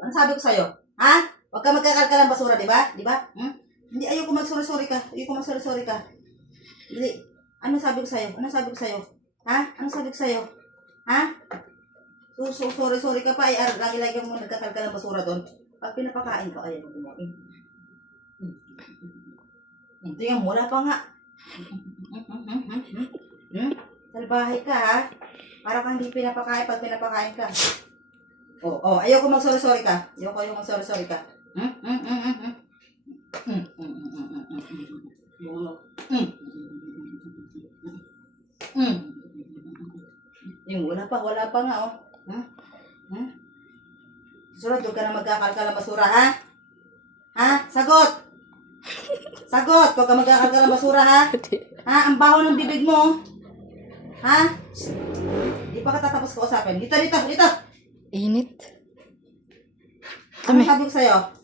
Ano sabi ko sa'yo? Ha? Huwag ka magkakalkal ng basura, di ba? Di ba? Hindi, ayoko mag-sorry-sorry ka. Ayoko mag-sorry-sorry ka. Hindi. Ano sabi ko sa'yo? Ano sabi ko sa'yo? Ha? Ano sabi ko sa'yo? Ha? Sorry-sorry ka pa. Lagi-lagi mo nagkakalkal ng basura doon. Pag pinapakain ka, ayan mo kumain. Tingnan mo, wala pa nga. Salbahe ka, ha? Para kang hindi pinapakain pag pinapakain ka. Ayoko mag-sorry-sorry ka. Ayoko mag-sorry-sorry ka. Yung wala pa nga, oh. Susunod, huwag ka na magkakalkal ng basura, ha? Ha? Sagot! Sagot! Huwag ka magkakalkal ng basura, ha? Ha? Ang baho ng bibig mo, ha? Di pa ka tatapos kausapin. Dito! Init. Ano sabi ko sa'yo?